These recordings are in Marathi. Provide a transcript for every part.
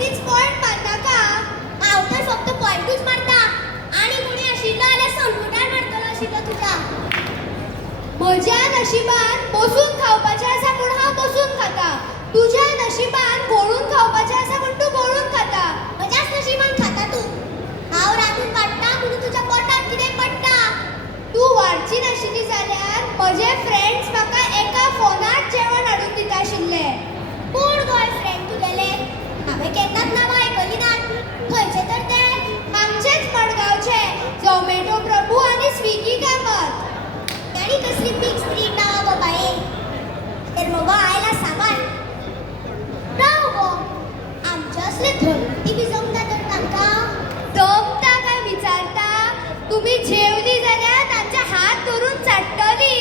तीच पॉइंट मारता का? हांव तर फक्त पॉइंटूच मारता आणि कोणी आशिल्लो जाल्यार संपुटार मारतलो आशिल्लो तुझ्या. म्हज्या नशिबान बसून खावपाचें आसा म्हूण हांव बसून खाता. तुझ्या नशिबान घोळून खावपाचें आसा म्हूण तूं घोळून खाता. म्हज्याच नशिबान खाता तूं. हांव रांदून काडटा म्हणून तुज्या पोटांत कितें पडटा. तूं वाडची नाशिल्ली जाल्यार म्हजे फ्रेंड्स म्हाका एका फोनार जेवण हाडून दिता आशिल्ले. कोण गोय फ्रेंड तुगेले? हांवें केन्नाच नांवां आयकलीं नात. खंयचे तर ते? आमचेच मडगांवचे झोमॅटो प्रभू आनी स्विगी कामत. ताणी कसली बिग स्ट्रीट नांवां गो बाये. तर मगो आयला सामान. राव गो, आमचे असले धमती बी जमता तर तांकां? जमता काय विचारता? तुमी जेवली जाल्यार तांचे हात धरून चाट्टली.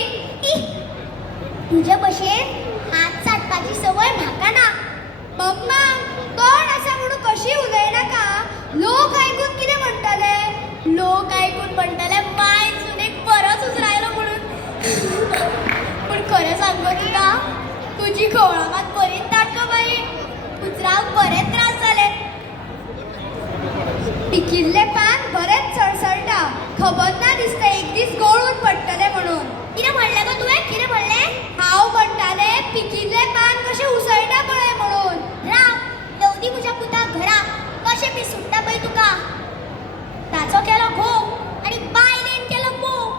तुजे भशेन हात चाटपाची संवय म्हाका ना. मम्मा, कोण आसा म्हणून कशी उलयनाका. लोक आयकून कितें म्हणटले? लोक आयकून म्हणटले माय सुनेक बरोच उजरायलो म्हणून. पूण खरें सांगू तुका, तुजी घोळा मात बरीच दाट गो बाई. उजरावंक बरेच त्रास जाले. पिकिल्ले पान बरेच सळसळटा. खबर ना दिसता एक दीस गळून पडटले म्हणून. कितें म्हणलें गो तुवें? कितें म्हणलें? हांव म्हणटाले पिकिल्ले पान कशें उसळटा पळय म्हणून. राव, येवदी म्हज्या पुता घरा. कशें पी सुट्टा पळय तुका. ताचो केलो घोव आनी बायलेन केलो मोव.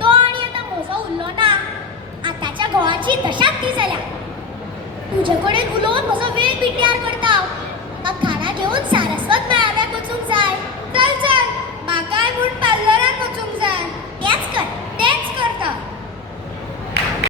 तो आनी आतां म्हजो उरलो ना. आतांच्या घोवाची दशाच ती जाल्या. तुजे कडेन उलोवन म्हजो वेळ पिड्ड्यार करता.